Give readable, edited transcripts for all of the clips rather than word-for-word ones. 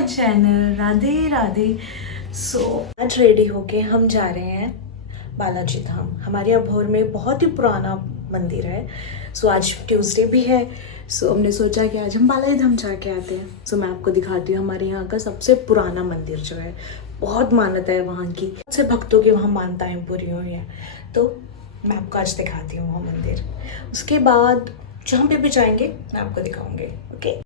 My channel. Radhe Radhe. आज ready होके हम जा रहे हैं बालाजी धाम। हमारे अभोर में बहुत ही पुराना मंदिर है। आज ट्यूसडे भी है। हमने सोचा कि आज हम बालाजी धाम जाके आते हैं। मैं आपको दिखाती हूँ हमारे यहाँ का सबसे पुराना मंदिर जो है। बहुत मान्यता है वहाँ की, बहुत से भक्तों की वहाँ मान्यताएं पूरी हुई हैं। तो मैं आपको आज दिखाती हूँ वो मंदिर। उसके बाद जहाँ पे भी जाएंगे मैं आपको दिखाऊंगी। ओके।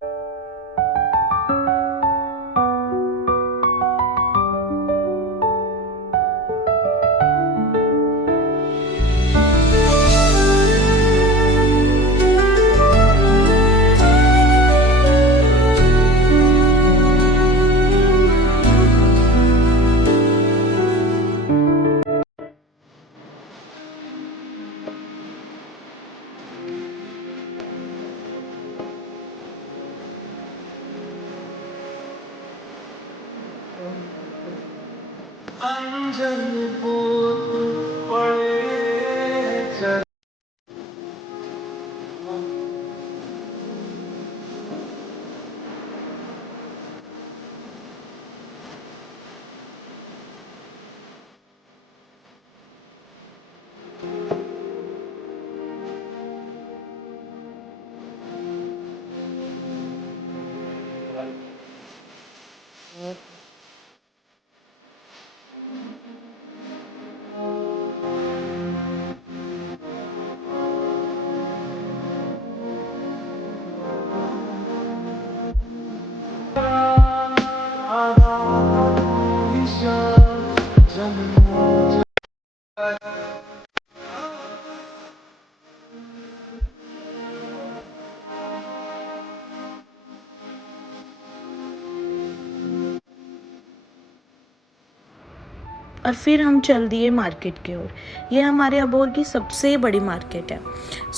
और फिर हम चल दिए मार्केट की ओर। ये हमारे अबोहर की सबसे बड़ी मार्केट है।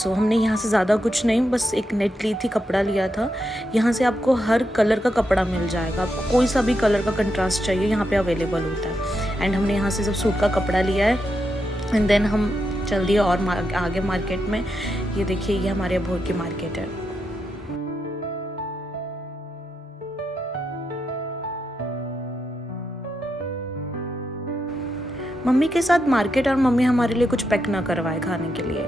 हमने यहाँ से ज़्यादा कुछ नहीं, बस एक नेट ली थी, कपड़ा लिया था। यहाँ से आपको हर कलर का कपड़ा मिल जाएगा। आपको कोई सा भी कलर का कंट्रास्ट चाहिए यहाँ पे अवेलेबल होता है। एंड हमने यहाँ से सब सूट का कपड़ा लिया है। एंड देन हम चल दिए और आगे मार्केट में। ये देखिए, ये हमारे अबोहर की मार्केट है। मम्मी के साथ मार्केट और मम्मी हमारे लिए कुछ पैक ना करवाए खाने के लिए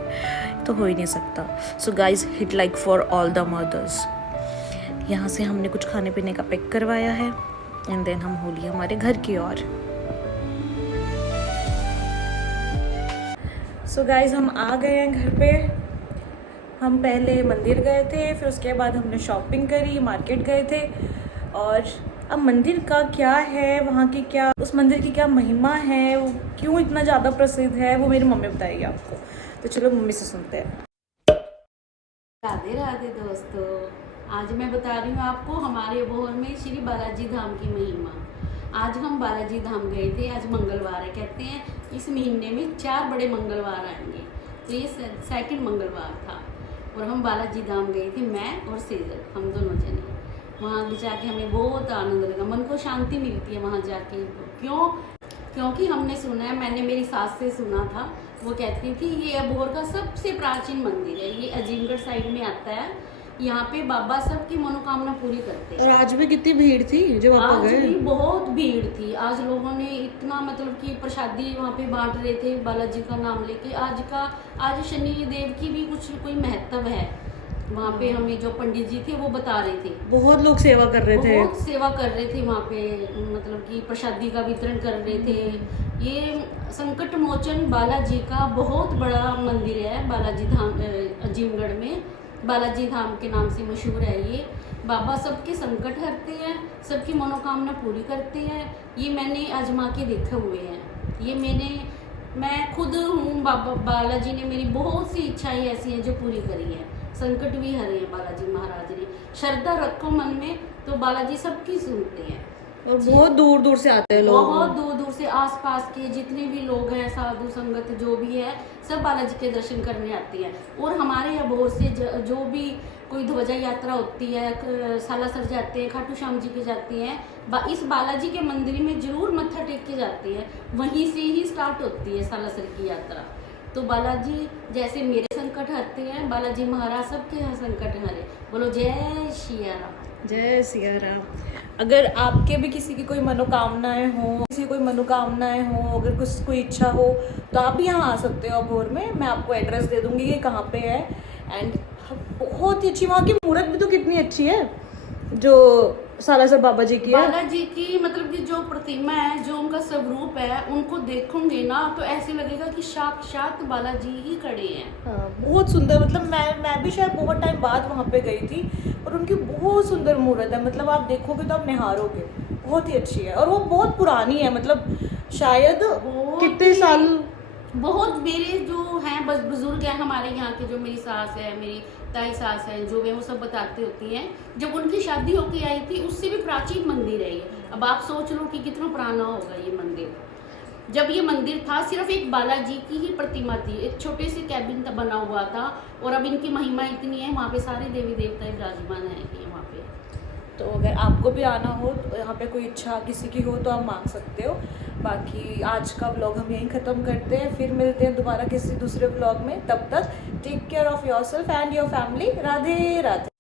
तो हो ही नहीं सकता। Guys, hit like for all the mothers. यहाँ से हमने कुछ खाने पीने का पैक करवाया है। एंड देन हम हो लिए हमारे घर की ओर। गाइज, हम आ गए हैं घर पे। हम पहले मंदिर गए थे, फिर उसके बाद हमने शॉपिंग करी, मार्केट गए थे। और अब मंदिर का क्या है, वहाँ की क्या, उस मंदिर की क्या महिमा है, वो क्यों इतना ज़्यादा प्रसिद्ध है, वो मेरी मम्मी बताएगी आपको। तो चलो मम्मी से सुनते हैं। राधे राधे दोस्तों, आज मैं बता रही हूँ आपको हमारे अबोहर में श्री बालाजी धाम की महिमा। आज हम बालाजी धाम गए थे। आज मंगलवार है। कहते हैं इस महीने में 4 बड़े मंगलवार आएंगे, तो ये सेकंड मंगलवार था। और हम बालाजी धाम गए थे, मैं और सेजल, हम दोनों जने। वहाँ जाके हमें बहुत आनंद लगा, मन को शांति मिलती है वहाँ जाके। क्योंकि हमने सुना है, मैंने मेरी सास से सुना था, वो कहती थी ये अबोहर का सबसे प्राचीन मंदिर है। ये अजीमगढ़ साइड में आता है। यहाँ पे बाबा सबकी मनोकामना पूरी करते हैं। और आज भी कितनी भीड़ थी जो आप गए? आज भी बहुत भीड़ थी। आज लोगों ने इतना, मतलब कि प्रसादी वहाँ पे बांट रहे थे बालाजी का नाम लेके। आज शनि देव की भी कोई महत्व है वहाँ पे। हमें जो पंडित जी थे वो बता रहे थे। बहुत लोग सेवा कर रहे थे। बहुत सेवा कर रहे थे वहाँ पे, मतलब कि प्रसादी का वितरण कर रहे थे। ये संकट मोचन बालाजी का बहुत बड़ा मंदिर है। बालाजी धाम अजीमगढ़ में बालाजी धाम के नाम से मशहूर है। ये बाबा सबके संकट हरते हैं, सबकी मनोकामना पूरी करते हैं। ये मैंने आजमा के देखे हुए हैं। ये मैं खुद हूँ। बाबा बालाजी ने मेरी बहुत सी इच्छाएं ऐसी हैं जो पूरी करी है। संकट भी हरे हैं बालाजी महाराज ने। श्रद्धा रखो मन में तो बालाजी सबकी सुनते हैं। और बहुत दूर दूर से आते हैं लोग। बहुत दूर दूर से, आसपास के जितने भी लोग हैं, साधु संगत जो भी है, सब बालाजी के दर्शन करने आते हैं। और हमारे अबोहर से जो भी कोई ध्वजा यात्रा होती है, सालासर जाते हैं, खाटू श्याम जी के जाते हैं, इस बालाजी के मंदिर में जरूर मत्था टेक के जाते हैं। वहीं से ही स्टार्ट होती है सालासर की यात्रा। तो बालाजी जैसे मेरे संकट हरते हैं, बालाजी महाराज सबके संकट हरे। बोलो जय श्री राम। जय सिया राम। अगर आपके भी किसी की कोई मनोकामनाएं हो, अगर कुछ कोई इच्छा हो तो आप भी यहाँ आ सकते हो अबोहर में। मैं आपको एड्रेस दे दूंगी ये कहाँ पे है। एंड बहुत ही अच्छी वहाँ की मूर्त भी तो कितनी अच्छी है जो सालासर बाबा जी की है। बालाजी की मतलब कि जो प्रतिमा है, जो उनका स्वरूप है, उनको देखोगे ना तो ऐसे लगेगा कि साक्षात बालाजी ही खड़े हैं। हाँ, बहुत सुंदर। मतलब मैं भी शायद बहुत टाइम बाद वहाँ पे गई थी और उनकी बहुत सुंदर मूर्त है। मतलब आप देखोगे तो आप निहारोगे, बहुत ही अच्छी है। और वो बहुत पुरानी है, मतलब शायद कितने साल। बहुत मेरे जो हैं बस बुजुर्ग हैं हमारे यहाँ के, जो मेरी सास है, मेरी ताई सास है, जो वे वो सब बताते होती हैं, जब उनकी शादी होके आई थी उससे भी प्राचीन मंदिर है ये। अब आप सोच लो कि कितना पुराना होगा ये मंदिर। जब ये मंदिर था सिर्फ एक बालाजी की ही प्रतिमा थी, एक छोटे से कैबिन बना हुआ था, और अब इनकी महिमा इतनी है, वहाँ पे सारे देवी देवता विराजमान है वहाँ पे। तो अगर आपको भी आना हो तो यहाँ पे कोई इच्छा किसी की हो तो आप मांग सकते हो। बाकी आज का व्लॉग हम यहीं ख़त्म करते हैं, फिर मिलते हैं दोबारा किसी दूसरे व्लॉग में। तब तक take care of yourself and your family. Radhe Radhe.